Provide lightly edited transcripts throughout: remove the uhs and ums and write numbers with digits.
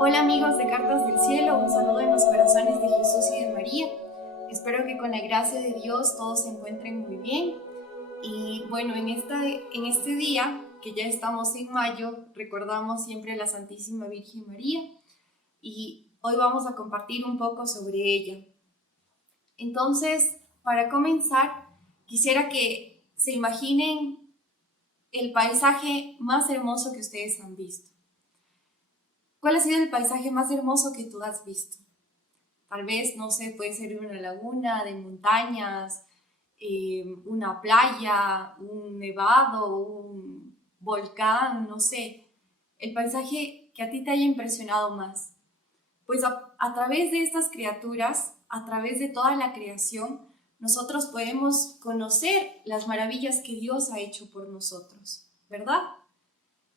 Hola amigos de Cartas del Cielo, un saludo en los corazones de Jesús y de María. Espero que con la gracia de Dios todos se encuentren muy bien. Y bueno, en este día, que ya estamos en mayo, recordamos siempre a la Santísima Virgen María y hoy vamos a compartir un poco sobre ella. Entonces, para comenzar, quisiera que se imaginen el paisaje más hermoso que ustedes han visto. ¿Cuál ha sido el paisaje más hermoso que tú has visto? Tal vez, no sé, puede ser una laguna de montañas, una playa, un nevado, un volcán, no sé. El paisaje que a ti te haya impresionado más. Pues a través de estas criaturas, a través de toda la creación, nosotros podemos conocer las maravillas que Dios ha hecho por nosotros, ¿verdad?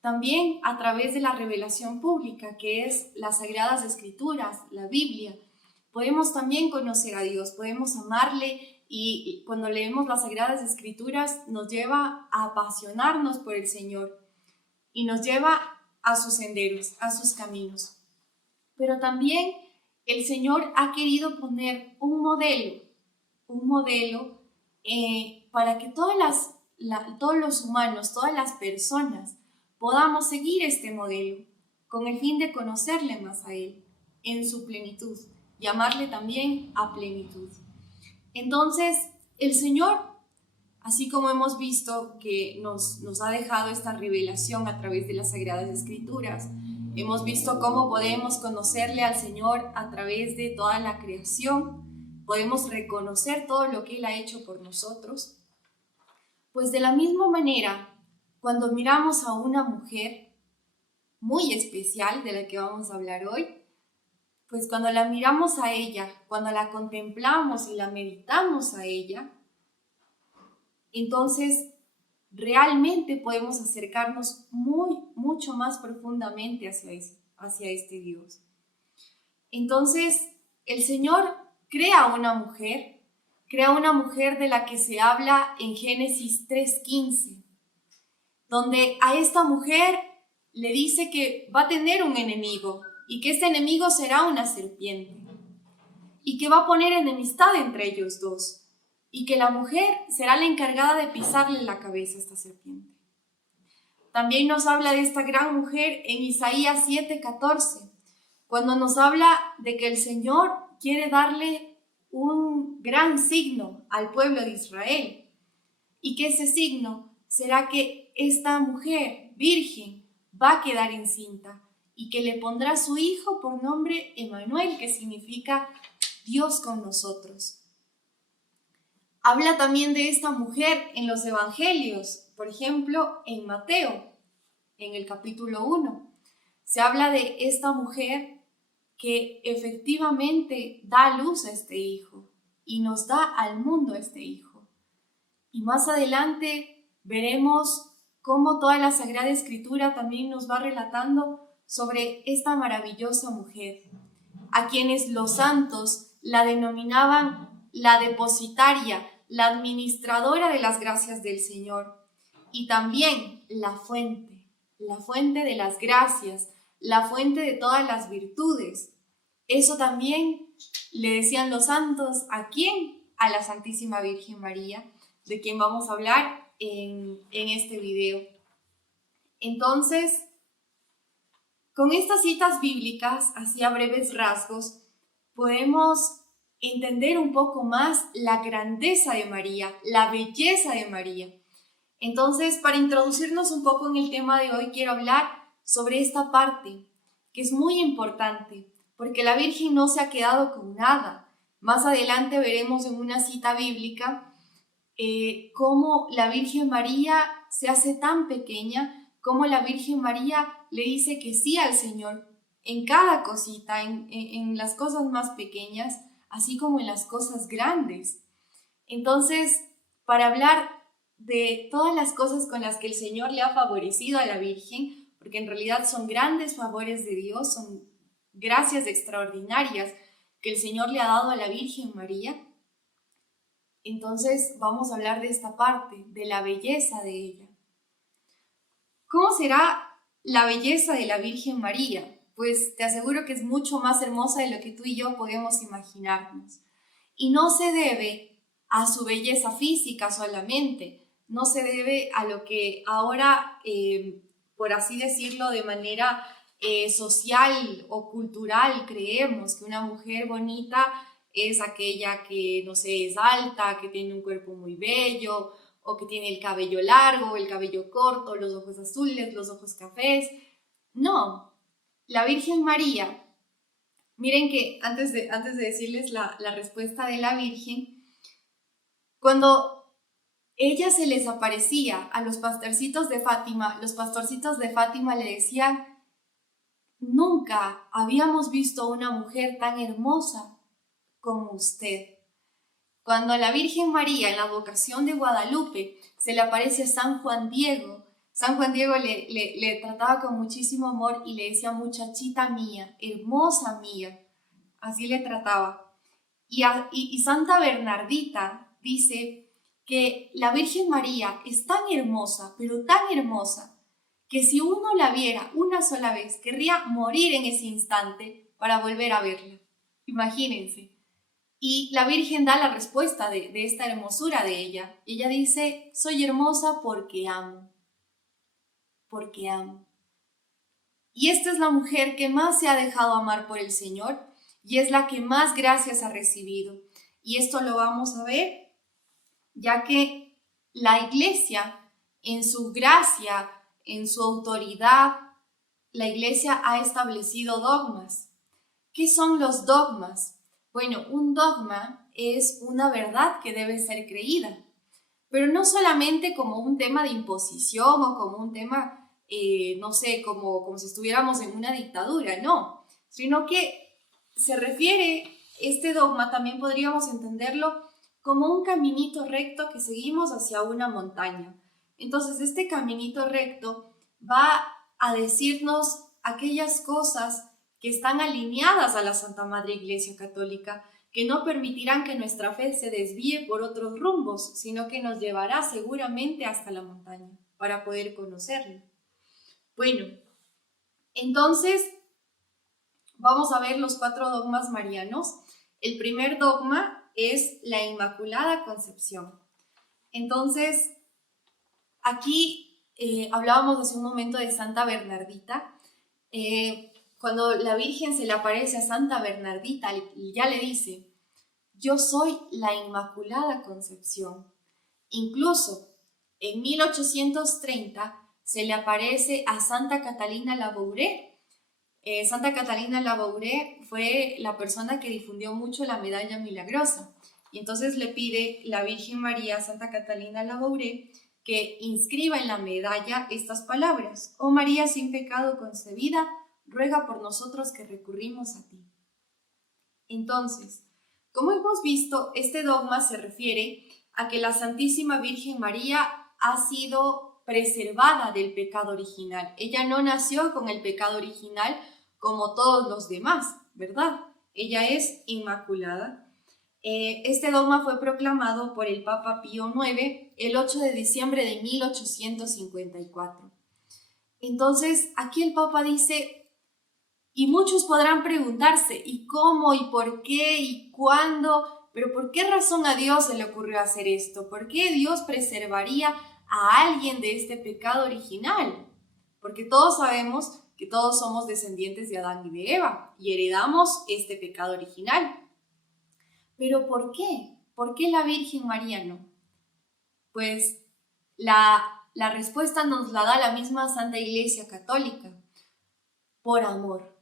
También a través de la revelación pública, que es las Sagradas Escrituras, la Biblia, podemos también conocer a Dios, podemos amarle y cuando leemos las Sagradas Escrituras nos lleva a apasionarnos por el Señor y nos lleva a sus senderos, a sus caminos. Pero también el Señor ha querido poner un modelo para que todos los humanos, todas las personas, podamos seguir este modelo con el fin de conocerle más a Él en su plenitud, llamarle también a plenitud. Entonces, el Señor, así como hemos visto que nos ha dejado esta revelación a través de las Sagradas Escrituras, hemos visto cómo podemos conocerle al Señor a través de toda la creación, podemos reconocer todo lo que Él ha hecho por nosotros. Pues de la misma manera, cuando miramos a una mujer muy especial de la que vamos a hablar hoy, pues cuando la miramos a ella, cuando la contemplamos y la meditamos a ella, entonces realmente podemos acercarnos mucho más profundamente hacia este Dios. Entonces, el Señor crea una mujer de la que se habla en Génesis 3:15, donde a esta mujer le dice que va a tener un enemigo y que este enemigo será una serpiente y que va a poner enemistad entre ellos dos y que la mujer será la encargada de pisarle la cabeza a esta serpiente. También nos habla de esta gran mujer en Isaías 7:14, cuando nos habla de que el Señor quiere darle un gran signo al pueblo de Israel y que ese signo será que esta mujer virgen va a quedar encinta y que le pondrá a su hijo por nombre Emmanuel, que significa Dios con nosotros. Habla también de esta mujer en los evangelios, por ejemplo, en Mateo, en el capítulo 1. Se habla de esta mujer que efectivamente da a luz a este hijo y nos da al mundo a este hijo. Y más adelante veremos cómo toda la Sagrada Escritura también nos va relatando sobre esta maravillosa mujer, a quienes los santos la denominaban la depositaria, la administradora de las gracias del Señor, y también la fuente de las gracias, la fuente de todas las virtudes. Eso también le decían los santos, ¿a quién? A la Santísima Virgen María, de quien vamos a hablar en este video. Entonces, con estas citas bíblicas, así a breves rasgos, podemos entender un poco más la grandeza de María, la belleza de María. Entonces, para introducirnos un poco en el tema de hoy, quiero hablar sobre esta parte, que es muy importante, porque la Virgen no se ha quedado con nada. Más adelante veremos en una cita bíblica cómo la Virgen María se hace tan pequeña, cómo la Virgen María le dice que sí al Señor en cada cosita, en las cosas más pequeñas, así como en las cosas grandes. Entonces, para hablar de todas las cosas con las que el Señor le ha favorecido a la Virgen, porque en realidad son grandes favores de Dios, son gracias extraordinarias que el Señor le ha dado a la Virgen María. Entonces vamos a hablar de esta parte, de la belleza de ella. ¿Cómo será la belleza de la Virgen María? pues te aseguro que es mucho más hermosa de lo que tú y yo podemos imaginarnos. Y no se debe a su belleza física solamente, no se debe a lo que ahora, por así decirlo, de manera social o cultural creemos que una mujer bonita es aquella que, no sé, es alta, que tiene un cuerpo muy bello, o que tiene el cabello largo, el cabello corto, los ojos azules, los ojos cafés. No, la Virgen María, miren que antes de decirles la respuesta de la Virgen, cuando ella se les aparecía a los pastorcitos de Fátima, los pastorcitos de Fátima le decían: nunca habíamos visto una mujer tan hermosa como usted. Cuando la Virgen María en la vocación de Guadalupe se le aparece a San Juan Diego le trataba con muchísimo amor y le decía: muchachita mía, hermosa mía, así le trataba. Y Santa Bernardita dice que la Virgen María es tan hermosa, pero tan hermosa, que si uno la viera una sola vez, querría morir en ese instante para volver a verla. Imagínense. Y la Virgen da la respuesta de esta hermosura de ella. Ella dice: soy hermosa porque amo, porque amo. Y esta es la mujer que más se ha dejado amar por el Señor y es la que más gracias ha recibido. Y esto lo vamos a ver, ya que la Iglesia, en su gracia, en su autoridad, la Iglesia ha establecido dogmas. ¿Qué son los dogmas? Bueno, un dogma es una verdad que debe ser creída, pero no solamente como un tema de imposición o como un tema, no sé, como si estuviéramos en una dictadura, no, sino que se refiere, este dogma también podríamos entenderlo como un caminito recto que seguimos hacia una montaña. Entonces, este caminito recto va a decirnos aquellas cosas que están alineadas a la Santa Madre Iglesia Católica, que no permitirán que nuestra fe se desvíe por otros rumbos, sino que nos llevará seguramente hasta la montaña para poder conocerlo. Bueno, entonces vamos a ver los 4 dogmas marianos. El primer dogma es la Inmaculada Concepción. Entonces, aquí hablábamos hace un momento de Santa Bernardita. Cuando la Virgen se le aparece a Santa Bernardita, ya le dice: yo soy la Inmaculada Concepción. Incluso en 1830 se le aparece a Santa Catalina Labouré. Santa Catalina Labouré fue la persona que difundió mucho la medalla milagrosa. Y entonces le pide la Virgen María a Santa Catalina Labouré que inscriba en la medalla estas palabras: oh María sin pecado concebida, ruega por nosotros que recurrimos a ti. Entonces, como hemos visto, este dogma se refiere a que la Santísima Virgen María ha sido preservada del pecado original. Ella no nació con el pecado original como todos los demás, ¿verdad? Ella es inmaculada. Este dogma fue proclamado por el Papa Pío IX el 8 de diciembre de 1854. Entonces, aquí el Papa dice, y muchos podrán preguntarse, ¿y cómo, y por qué, y cuándo? Pero ¿por qué razón a Dios se le ocurrió hacer esto? ¿Por qué Dios preservaría a alguien de este pecado original? Porque todos sabemos que todos somos descendientes de Adán y de Eva y heredamos este pecado original. ¿Pero por qué? ¿Por qué la Virgen María no? Pues la respuesta nos la da la misma Santa Iglesia Católica. Por amor.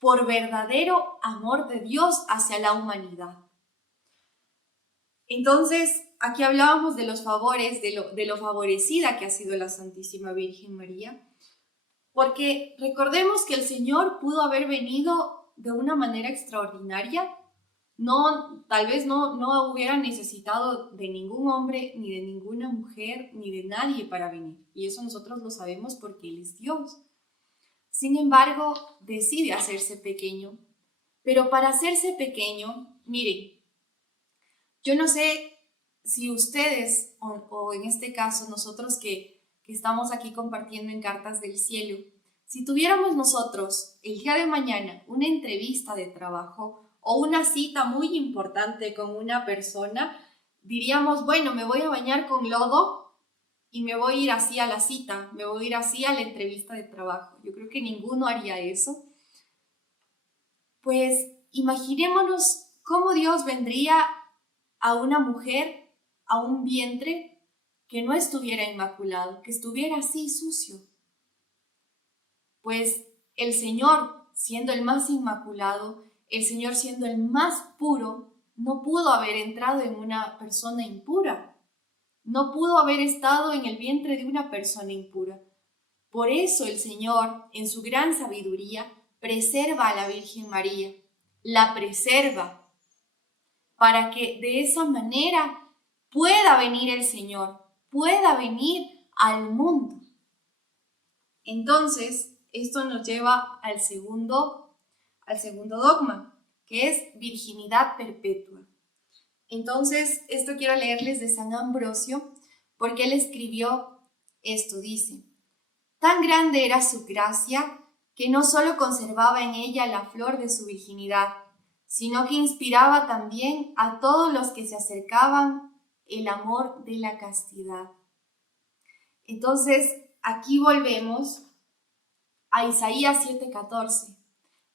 Por verdadero amor de Dios hacia la humanidad. Entonces, aquí hablábamos de los favores, de lo favorecida que ha sido la Santísima Virgen María, porque recordemos que el Señor pudo haber venido de una manera extraordinaria. No, tal vez no hubiera necesitado de ningún hombre, ni de ninguna mujer, ni de nadie para venir. Y eso nosotros lo sabemos porque Él es Dios. Sin embargo, decide hacerse pequeño. Pero para hacerse pequeño, miren, yo no sé si ustedes, o en este caso nosotros que estamos aquí compartiendo en Cartas del Cielo, Si tuviéramos nosotros el día de mañana una entrevista de trabajo o una cita muy importante con una persona, diríamos, bueno, me voy a bañar con lodo y me voy a ir así a la cita, me voy a ir así a la entrevista de trabajo. Yo creo que ninguno haría eso. Pues imaginémonos cómo Dios vendría a una mujer, a un vientre que no estuviera inmaculado, que estuviera así sucio. Pues el Señor, siendo el más inmaculado, el Señor siendo el más puro, no pudo haber entrado en una persona impura. No pudo haber estado en el vientre de una persona impura. Por eso el Señor, en su gran sabiduría, preserva a la Virgen María. La preserva para que de esa manera pueda venir el Señor, pueda venir al mundo. Entonces, esto nos lleva al segundo dogma, que es virginidad perpetua. Entonces, esto quiero leerles de San Ambrosio, porque él escribió esto, dice: tan grande era su gracia que no solo conservaba en ella la flor de su virginidad, sino que inspiraba también a todos los que se acercaban el amor de la castidad. Entonces, aquí volvemos a Isaías 7:14.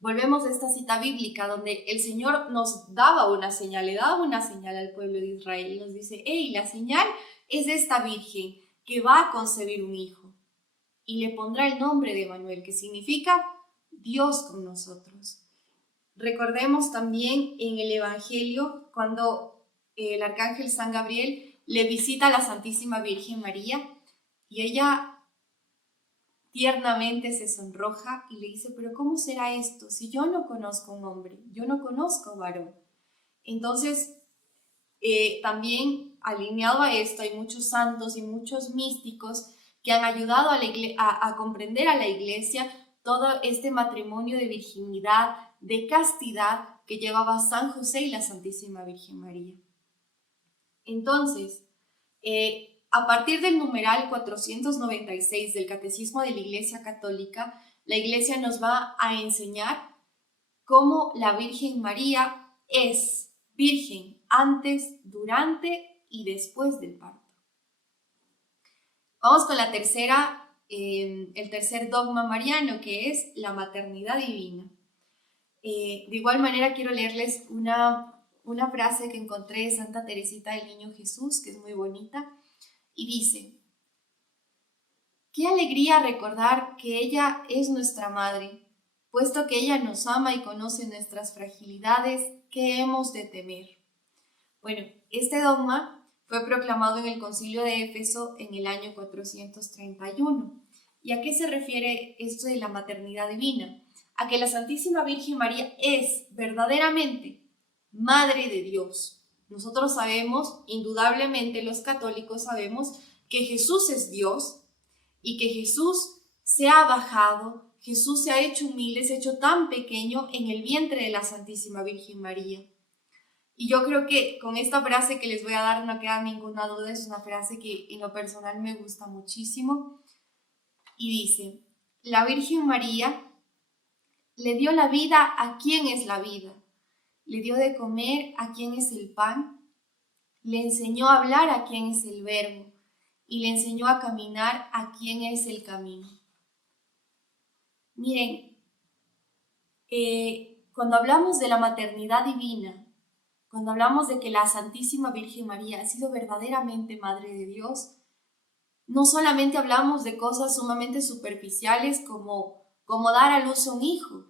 Volvemos a esta cita bíblica donde el Señor nos daba una señal, le daba una señal al pueblo de Israel y nos dice, hey, la señal es esta virgen que va a concebir un hijo y le pondrá el nombre de Emmanuel, que significa Dios con nosotros. Recordemos también en el Evangelio cuando el arcángel San Gabriel le visita a la Santísima Virgen María y ella tiernamente se sonroja y le dice, pero ¿cómo será esto si yo no conozco un hombre, yo no conozco varón? Entonces, también alineado a esto hay muchos santos y muchos místicos que han ayudado a comprender a la Iglesia todo este matrimonio de virginidad, de castidad que llevaba San José y la Santísima Virgen María. Entonces, a partir del numeral 496 del Catecismo de la Iglesia Católica, la Iglesia nos va a enseñar cómo la Virgen María es virgen antes, durante y después del parto. Vamos con la el tercer dogma mariano, que es la maternidad divina. De igual manera quiero leerles una frase que encontré de Santa Teresita del Niño Jesús, que es muy bonita, y dice: qué alegría recordar que ella es nuestra madre, puesto que ella nos ama y conoce nuestras fragilidades, ¿qué hemos de temer? Bueno, este dogma fue proclamado en el Concilio de Éfeso en el año 431. ¿Y a qué se refiere esto de la maternidad divina? A que la Santísima Virgen María es verdaderamente Madre de Dios. Nosotros sabemos, indudablemente los católicos sabemos, que Jesús es Dios y que Jesús se ha bajado, Jesús se ha hecho humilde, se ha hecho tan pequeño en el vientre de la Santísima Virgen María. Y yo creo que con esta frase que les voy a dar no queda ninguna duda, es una frase que en lo personal me gusta muchísimo. Y dice, la Virgen María le dio la vida a quien es la vida, le dio de comer a quien es el pan, le enseñó a hablar a quien es el verbo y le enseñó a caminar a quien es el camino. Miren, cuando hablamos de la maternidad divina, cuando hablamos de que la Santísima Virgen María ha sido verdaderamente Madre de Dios, no solamente hablamos de cosas sumamente superficiales como dar a luz a un hijo,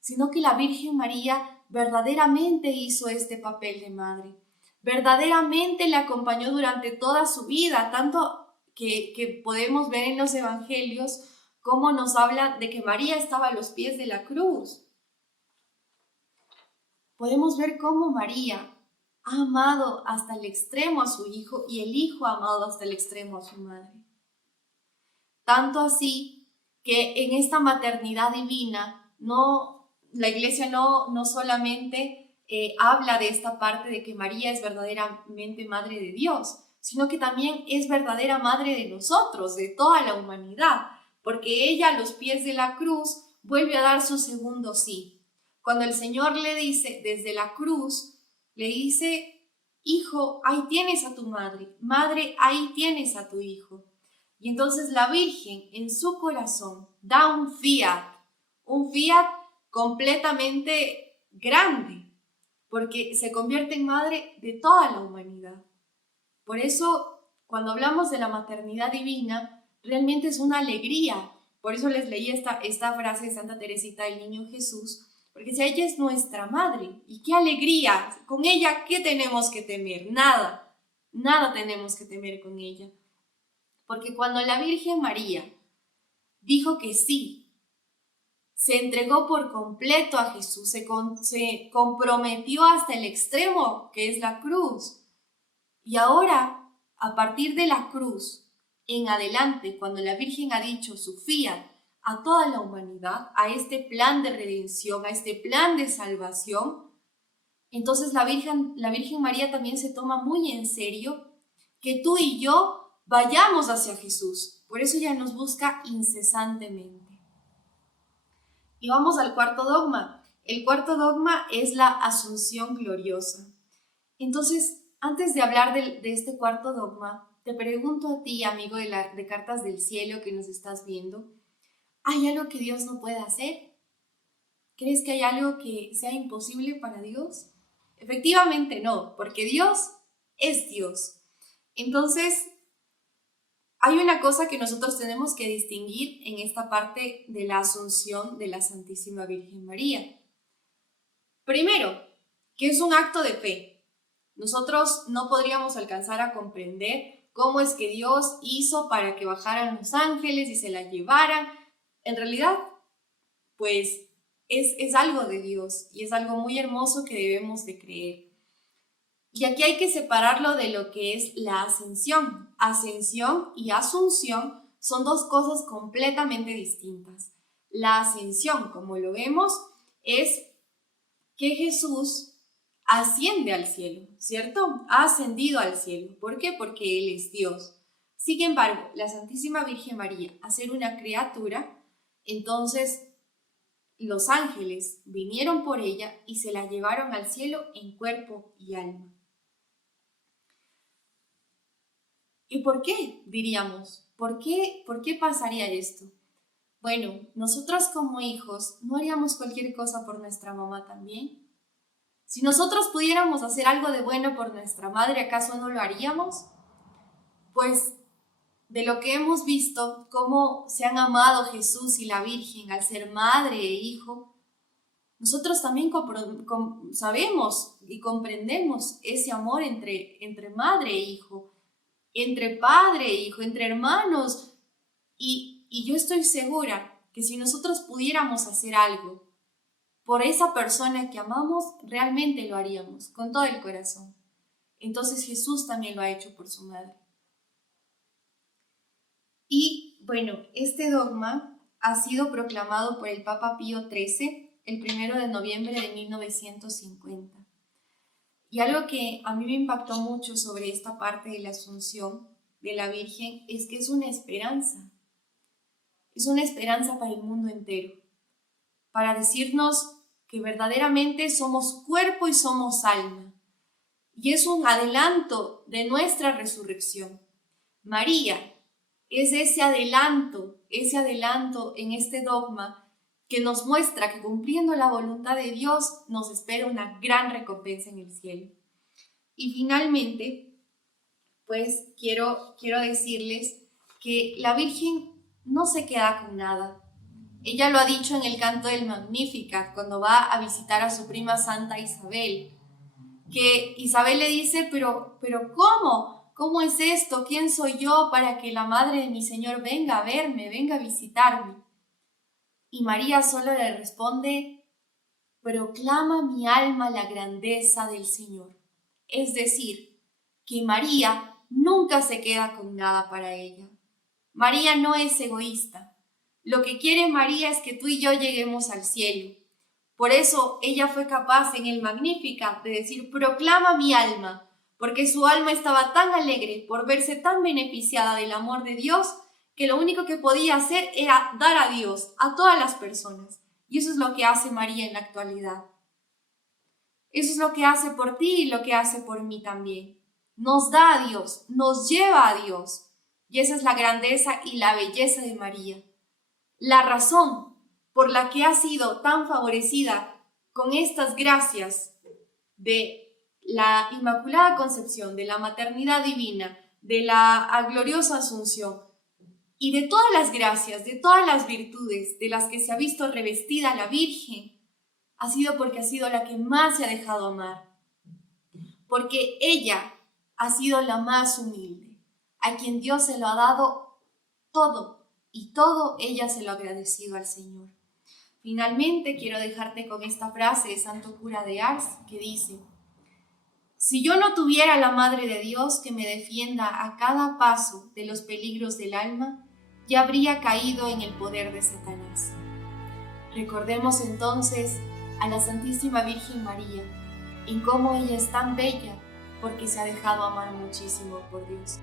sino que la Virgen María verdaderamente hizo este papel de madre, verdaderamente le acompañó durante toda su vida, tanto que podemos ver en los evangelios cómo nos habla de que María estaba a los pies de la cruz. Podemos ver cómo María ha amado hasta el extremo a su hijo y el hijo ha amado hasta el extremo a su madre. Tanto así que en esta maternidad divina la Iglesia no solamente habla de esta parte de que María es verdaderamente Madre de Dios, sino que también es verdadera Madre de nosotros, de toda la humanidad, porque ella a los pies de la cruz vuelve a dar su segundo sí. Cuando el Señor le dice desde la cruz, le dice: hijo, ahí tienes a tu madre, madre, ahí tienes a tu hijo. Y entonces la Virgen en su corazón da un fiat completamente grande, porque se convierte en madre de toda la humanidad. Por eso, cuando hablamos de la maternidad divina, realmente es una alegría. Por eso les leí esta frase de Santa Teresita del Niño Jesús, porque si ella es nuestra madre, y qué alegría, con ella, ¿qué tenemos que temer? Nada, nada tenemos que temer con ella. Porque cuando la Virgen María dijo que sí, se entregó por completo a Jesús, se comprometió hasta el extremo, que es la cruz. Y ahora, a partir de la cruz en adelante, cuando la Virgen ha dicho su fiat a toda la humanidad, a este plan de redención, a este plan de salvación, entonces la Virgen María también se toma muy en serio que tú y yo vayamos hacia Jesús. Por eso ella nos busca incesantemente. Y vamos al cuarto dogma. El cuarto dogma es la Asunción Gloriosa. Entonces, antes de hablar de este cuarto dogma, te pregunto a ti, amigo de Cartas del Cielo que nos estás viendo, ¿hay algo que Dios no pueda hacer? ¿Crees que hay algo que sea imposible para Dios? Efectivamente no, porque Dios es Dios. Entonces, hay una cosa que nosotros tenemos que distinguir en esta parte de la Asunción de la Santísima Virgen María. Primero, que es un acto de fe. Nosotros no podríamos alcanzar a comprender cómo es que Dios hizo para que bajaran los ángeles y se la llevaran. En realidad, pues es algo de Dios y es algo muy hermoso que debemos de creer. Y aquí hay que separarlo de lo que es la ascensión. Ascensión y asunción son dos cosas completamente distintas. La ascensión, como lo vemos, es que Jesús asciende al cielo, ¿cierto? Ha ascendido al cielo. ¿Por qué? Porque Él es Dios. Sin embargo, la Santísima Virgen María, al ser una criatura, entonces los ángeles vinieron por ella y se la llevaron al cielo en cuerpo y alma. ¿Y por qué, diríamos? ¿Por qué pasaría esto? Bueno, nosotros como hijos, ¿no haríamos cualquier cosa por nuestra mamá también? Si nosotros pudiéramos hacer algo de bueno por nuestra madre, ¿acaso no lo haríamos? Pues de lo que hemos visto, cómo se han amado Jesús y la Virgen al ser madre e hijo, nosotros también sabemos y comprendemos ese amor entre madre e hijo, entre padre e hijo, entre hermanos. Y yo estoy segura que si nosotros pudiéramos hacer algo por esa persona que amamos, realmente lo haríamos, con todo el corazón. Entonces Jesús también lo ha hecho por su madre. Y bueno, este dogma ha sido proclamado por el Papa Pío XIII el 1 de noviembre de 1950. Y algo que a mí me impactó mucho sobre esta parte de la Asunción de la Virgen es que es una esperanza. Es una esperanza para el mundo entero, para decirnos que verdaderamente somos cuerpo y somos alma. Y es un adelanto de nuestra resurrección. María es ese adelanto en este dogma que nos muestra que cumpliendo la voluntad de Dios nos espera una gran recompensa en el cielo. Y finalmente, pues quiero decirles que la Virgen no se queda con nada. Ella lo ha dicho en el canto del Magnificat cuando va a visitar a su prima Santa Isabel, que Isabel le dice, pero ¿cómo? ¿Cómo es esto? ¿Quién soy yo para que la madre de mi Señor venga a verme, venga a visitarme? Y María solo le responde, proclama mi alma la grandeza del Señor. Es decir, que María nunca se queda con nada para ella. María no es egoísta. Lo que quiere María es que tú y yo lleguemos al cielo. Por eso ella fue capaz en el Magnificat de decir, proclama mi alma, porque su alma estaba tan alegre por verse tan beneficiada del amor de Dios, que lo único que podía hacer era dar a Dios, a todas las personas. Y eso es lo que hace María en la actualidad. Eso es lo que hace por ti y lo que hace por mí también. Nos da a Dios, nos lleva a Dios. Y esa es la grandeza y la belleza de María. La razón por la que ha sido tan favorecida con estas gracias de la Inmaculada Concepción, de la maternidad divina, de la gloriosa Asunción y de todas las gracias, de todas las virtudes de las que se ha visto revestida la Virgen, ha sido porque ha sido la que más se ha dejado amar, porque ella ha sido la más humilde, a quien Dios se lo ha dado todo, y todo ella se lo ha agradecido al Señor. Finalmente, quiero dejarte con esta frase de Santo Cura de Ars que dice: si yo no tuviera la Madre de Dios que me defienda a cada paso de los peligros del alma, ya habría caído en el poder de Satanás. Recordemos entonces a la Santísima Virgen María, en cómo ella es tan bella porque se ha dejado amar muchísimo por Dios.